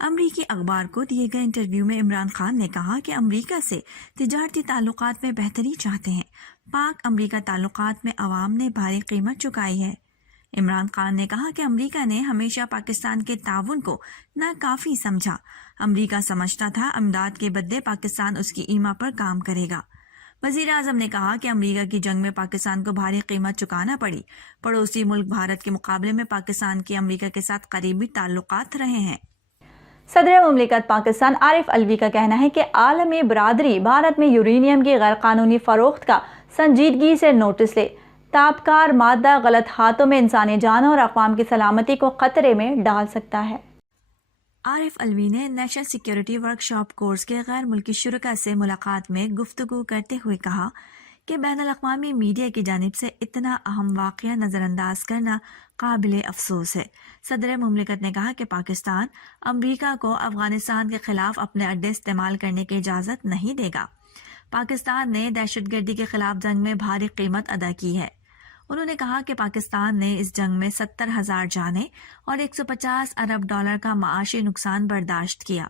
امریکی اخبار کو دیے گئے انٹرویو میں عمران خان نے کہا کہ امریکہ سے تجارتی تعلقات میں بہتری چاہتے ہیں۔ پاک امریکہ تعلقات میں عوام نے بھاری قیمت چکائی ہے۔ عمران خان نے کہا کہ امریکہ نے ہمیشہ پاکستان کے تعاون کو ناکافی سمجھا۔ امریکہ سمجھتا تھا امداد کے بدلے پاکستان اس کی ایما پر کام کرے گا۔ وزیر اعظم نے کہا کہ امریکہ کی جنگ میں پاکستان کو بھاری قیمت چکانا پڑی۔ پڑوسی ملک بھارت کے مقابلے میں پاکستان کے امریکہ کے ساتھ قریبی تعلقات رہے ہیں۔ صدر مملکت پاکستان عارف علوی کا کہنا ہے کہ عالمی برادری بھارت میں یورینیم کی غیر قانونی فروخت کا سنجیدگی سے نوٹس لے۔ تابکار مادہ غلط ہاتھوں میں انسانی جانوں اور اقوام کی سلامتی کو خطرے میں ڈال سکتا ہے۔ عارف علوی نے نیشنل سیکیورٹی ورکشاپ کورس کے غیر ملکی شرکاء سے ملاقات میں گفتگو کرتے ہوئے کہا کہ بین الاقوامی میڈیا کی جانب سے اتنا اہم واقعہ نظر انداز کرنا قابل افسوس ہے۔ صدر مملکت نے کہا کہ پاکستان امریکہ کو افغانستان کے خلاف اپنے اڈے استعمال کرنے کی اجازت نہیں دے گا۔ پاکستان نے دہشت گردی کے خلاف جنگ میں بھاری قیمت ادا کی ہے۔ انہوں نے کہا کہ پاکستان نے اس جنگ میں 70,000 جانیں اور 150 ارب ڈالر کا معاشی نقصان برداشت کیا۔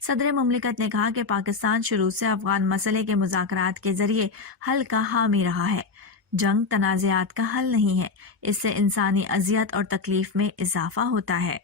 صدر مملکت نے کہا کہ پاکستان شروع سے افغان مسئلے کے مذاکرات کے ذریعے حل کا حامی رہا ہے۔ جنگ تنازعات کا حل نہیں ہے، اس سے انسانی اذیت اور تکلیف میں اضافہ ہوتا ہے۔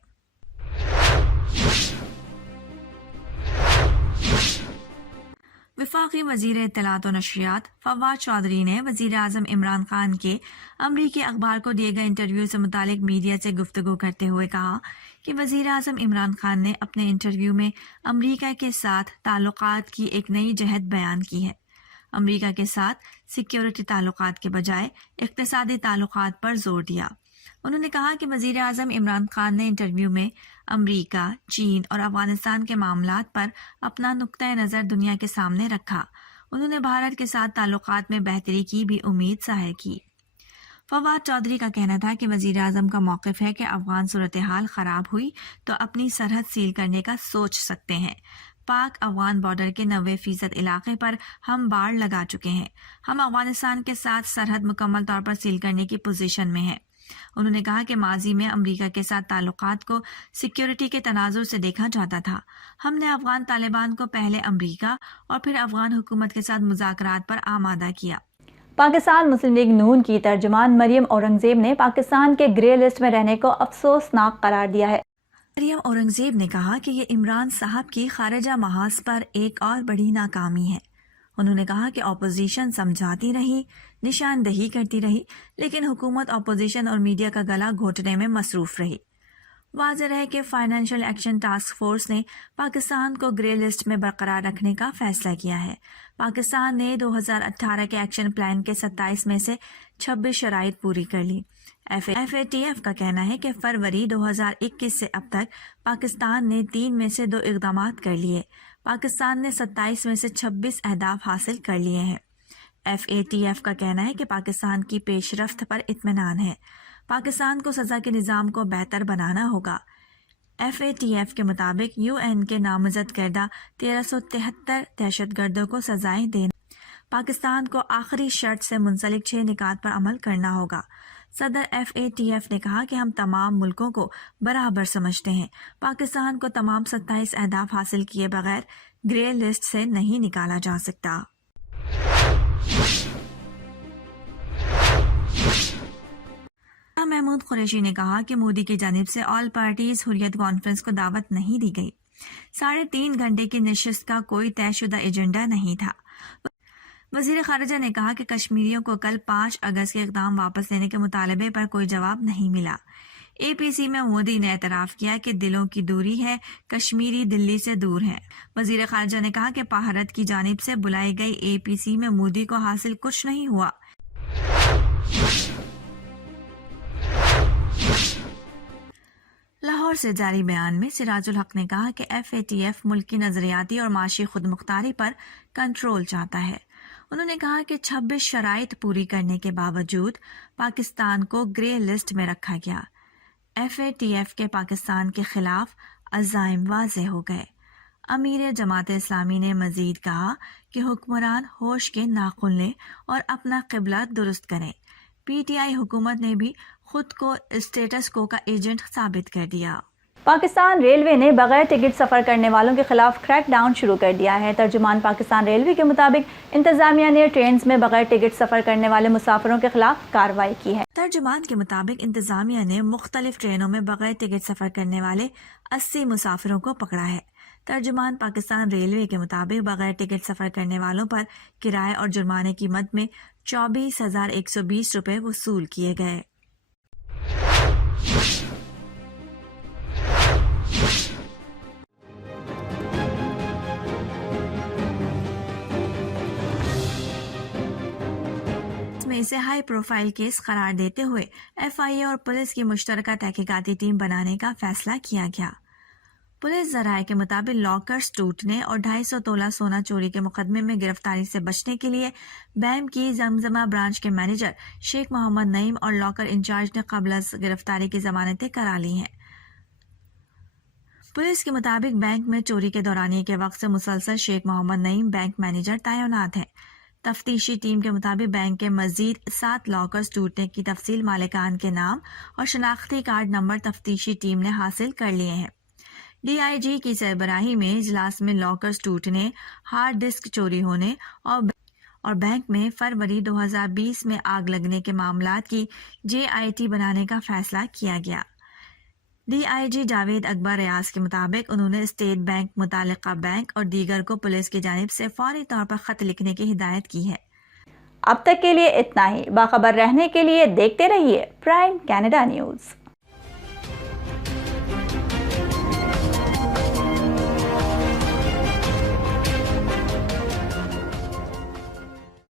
وفاقی وزیر اطلاعات و نشریات فواد چودھری نے وزیر اعظم عمران خان کے امریکی اخبار کو دیے گئے انٹرویو سے متعلق میڈیا سے گفتگو کرتے ہوئے کہا کہ وزیر اعظم عمران خان نے اپنے انٹرویو میں امریکہ کے ساتھ تعلقات کی ایک نئی جہت بیان کی ہے۔ امریکہ کے ساتھ سیکیورٹی تعلقات کے بجائے اقتصادی تعلقات پر زور دیا۔ انہوں نے کہا کہ وزیر اعظم عمران خان نے انٹرویو میں امریکہ، چین اور افغانستان کے معاملات پر اپنا نقطۂ نظر دنیا کے سامنے رکھا۔ انہوں نے بھارت کے ساتھ تعلقات میں بہتری کی بھی امید ظاہر کی۔ فواد چودھری کا کہنا تھا کہ وزیر اعظم کا موقف ہے کہ افغان صورتحال خراب ہوئی تو اپنی سرحد سیل کرنے کا سوچ سکتے ہیں۔ پاک افغان بارڈر کے 90% علاقے پر ہم باڑ لگا چکے ہیں۔ ہم افغانستان کے ساتھ سرحد مکمل طور پر سیل کرنے کی پوزیشن میں ہیں۔ انہوں نے کہا کہ ماضی میں امریکہ کے ساتھ تعلقات کو سیکیورٹی کے تناظر سے دیکھا جاتا تھا۔ ہم نے افغان طالبان کو پہلے امریکہ اور پھر افغان حکومت کے ساتھ مذاکرات پر آمادہ کیا۔ پاکستان مسلم لیگ نون کی ترجمان مریم اورنگزیب نے پاکستان کے گرے لسٹ میں رہنے کو افسوسناک قرار دیا ہے۔ مریم اورنگزیب نے کہا کہ یہ عمران صاحب کی خارجہ محاذ پر ایک اور بڑی ناکامی ہے۔ انہوں نے کہا کہ اپوزیشن سمجھاتی رہی، نشاندہی کرتی رہی، لیکن حکومت اپوزیشن اور میڈیا کا گلا گھونٹنے میں مصروف رہی۔ واضح ہے کہ فائنینشیل ایکشن ٹاسک فورس نے پاکستان کو گرے لسٹ میں برقرار رکھنے کا فیصلہ کیا ہے۔ پاکستان نے 2018 کے ایکشن پلان کے 27 میں سے 26 شرائط پوری کر لی۔ FATF کا کہنا ہے کہ فروری 2021 سے اب تک پاکستان نے 3 میں سے 2 اقدامات کر لیے۔ پاکستان نے 27 میں سے 26 اہداف حاصل کر لیے ہیں۔ FATF کا کہنا ہے کہ پاکستان کی پیش رفت پر اطمینان ہے۔ پاکستان کو سزا کے نظام کو بہتر بنانا ہوگا۔ FATF کے مطابق UN کے نامزد کردہ 1373 دہشت گردوں کو سزائیں دینا۔ پاکستان کو آخری شرط سے منسلک 6 نکات پر عمل کرنا ہوگا۔ صدر FATF نے کہا کہ ہم تمام ملکوں کو برابر سمجھتے ہیں۔ پاکستان کو تمام 27 اہداف حاصل کیے بغیر گرے لسٹ سے نہیں نکالا جا سکتا۔ محمود قریشی نے کہا کہ مودی کی جانب سے آل پارٹیز حریت کانفرنس کو دعوت نہیں دی گئی۔ 3.5 گھنٹے کی نشست کا کوئی طے شدہ ایجنڈا نہیں تھا۔ وزیر خارجہ نے کہا کہ کشمیریوں کو کل 5 اگست کے اقدام واپس لینے کے مطالبے پر کوئی جواب نہیں ملا۔ APC میں مودی نے اعتراف کیا کہ دلوں کی دوری ہے، کشمیری دلی سے دور ہیں۔ وزیر خارجہ نے کہا کہ بھارت کی جانب سے بلائی گئی APC میں مودی کو حاصل کچھ نہیں ہوا۔ لاہور سے جاری بیان میں سراج الحق نے کہا کہ FATF ملک کی نظریاتی اور معاشی خود مختاری پر کنٹرول چاہتا ہے۔ انہوں نے کہا کہ 26 شرائط پوری کرنے کے باوجود پاکستان کو گرے لسٹ میں رکھا گیا۔ FATF کے پاکستان کے خلاف عزائم واضح ہو گئے۔ امیر جماعت اسلامی نے مزید کہا کہ حکمران ہوش کے ناخن لیں اور اپنا قبلہ درست کریں۔ PTI حکومت نے بھی خود کو اسٹیٹس کو کا ایجنٹ ثابت کر دیا۔ پاکستان ریلوے نے بغیر ٹکٹ سفر کرنے والوں کے خلاف کریک ڈاؤن شروع کر دیا ہے۔ ترجمان پاکستان ریلوے کے مطابق انتظامیہ نے ٹرینز میں بغیر ٹکٹ سفر کرنے والے مسافروں کے خلاف کارروائی کی ہے۔ ترجمان کے مطابق انتظامیہ نے مختلف ٹرینوں میں بغیر ٹکٹ سفر کرنے والے 80 مسافروں کو پکڑا ہے۔ ترجمان پاکستان ریلوے کے مطابق بغیر ٹکٹ سفر کرنے والوں پر کرائے اور جرمانے کی مد میں 24,120 روپے وصول کیے گئے۔ میں اسے ہائی پروفائل کیس قرار دیتے ہوئے ایف آئی اے اور پولیس کی مشترکہ تحقیقاتی ٹیم بنانے کا فیصلہ کیا گیا۔ پولیس ذرائع کے مطابق لاکرز ٹوٹنے اور 250 تولہ سونا چوری کے مقدمے میں گرفتاری سے بچنے کے لیے بیم کی زمزمہ برانچ کے مینیجر شیخ محمد نعیم اور لاکر انچارج نے قبل از گرفتاری کی ضمانتیں کرا لی ہیں۔ پولیس کے مطابق بینک میں چوری کے دورانیے کے وقت سے مسلسل شیخ محمد نعیم بینک مینیجر تعینات ہیں۔ تفتیشی ٹیم کے مطابق بینک کے مزید 7 لاکرز ٹوٹنے کی تفصیل مالکان کے نام اور شناختی کارڈ نمبر تفتیشی ٹیم نے حاصل کر لیے ہیں۔ ڈی آئی جی کی سربراہی میں اجلاس میں لاکرز ٹوٹنے، ہارڈ ڈسک چوری ہونے اور بینک میں فروری 2020 میں آگ لگنے کے معاملات کی JIT بنانے کا فیصلہ کیا گیا۔ ڈی آئی جی جاوید اکبر ریاض کے مطابق انہوں نے اسٹیٹ بینک، متعلقہ بینک اور دیگر کو پولیس کی جانب سے فوری طور پر خط لکھنے کی ہدایت کی ہے۔ اب تک کے لیے اتنا ہی۔ باخبر رہنے کے لیے دیکھتے رہیے پرائم کینیڈا نیوز۔